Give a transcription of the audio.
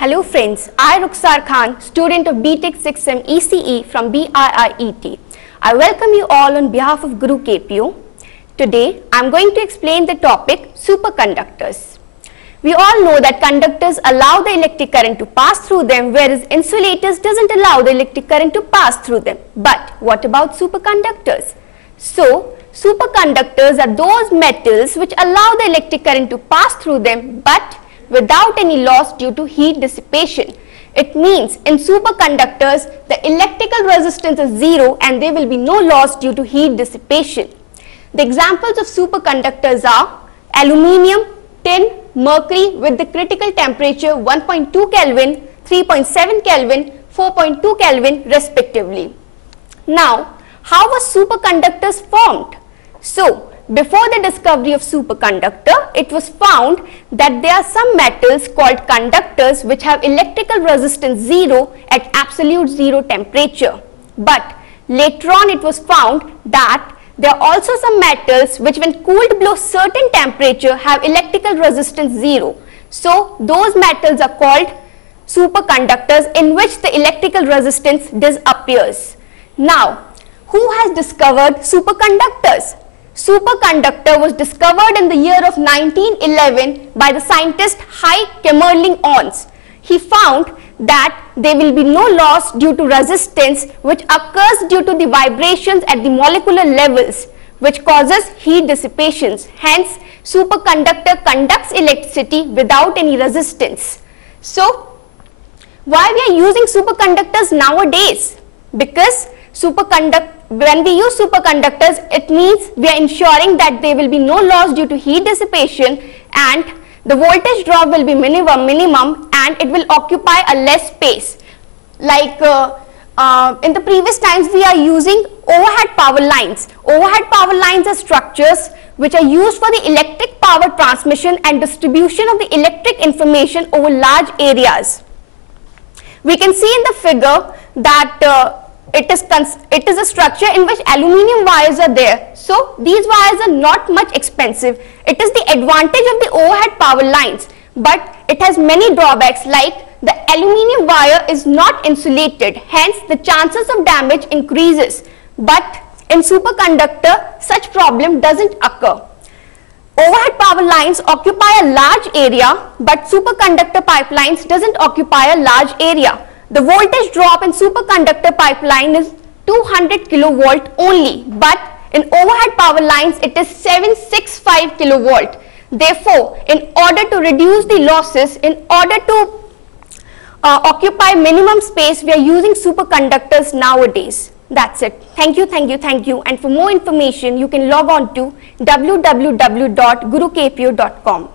Hello friends, I Rukhsar Khan, student of BTech 6M ECE from BIIET. I welcome you all on behalf of Guru KPO. Today, I am going to explain the topic superconductors. We all know that conductors allow the electric current to pass through them, whereas insulators doesn't allow the electric current to pass through them. But what about superconductors? So, superconductors are those metals which allow the electric current to pass through them, but without any loss due to heat dissipation. It means in superconductors, the electrical resistance is zero and there will be no loss due to heat dissipation. The examples of superconductors are aluminium, tin, mercury with the critical temperature 1.2 Kelvin, 3.7 Kelvin, 4.2 Kelvin respectively. Now, how were superconductors formed? So, before the discovery of superconductor, it was found that there are some metals called conductors which have electrical resistance zero at absolute zero temperature. But later on it was found that there are also some metals which when cooled below certain temperature have electrical resistance zero. So those metals are called superconductors in which the electrical resistance disappears. Now, who has discovered superconductors? Superconductor was discovered in the year of 1911 by the scientist Kamerlingh-Onnes. He found that there will be no loss due to resistance which occurs due to the vibrations at the molecular levels which causes heat dissipations. Hence, superconductor conducts electricity without any resistance. So, why we are using superconductors nowadays? Because when we use superconductors, it means we are ensuring that there will be no loss due to heat dissipation and the voltage drop will be minimum and it will occupy a less space. Like in the previous times, we are using overhead power lines. Overhead power lines are structures which are used for the electric power transmission and distribution of the electric information over large areas. We can see in the figure that it is a structure in which aluminium wires are there. So these wires are not much expensive. It is the advantage of the overhead power lines, but it has many drawbacks like the aluminium wire is not insulated, hence the chances of damage increases. But in superconductor, such problem doesn't occur. Overhead power lines occupy a large area, but superconductor pipelines doesn't occupy a large area. The voltage drop in superconductor pipeline is 200 kilovolt only, but in overhead power lines it is 765 kilovolt. Therefore, in order to reduce the losses, in order to occupy minimum space, we are using superconductors nowadays. That's it. Thank you. And for more information, you can log on to www.gurukpo.com.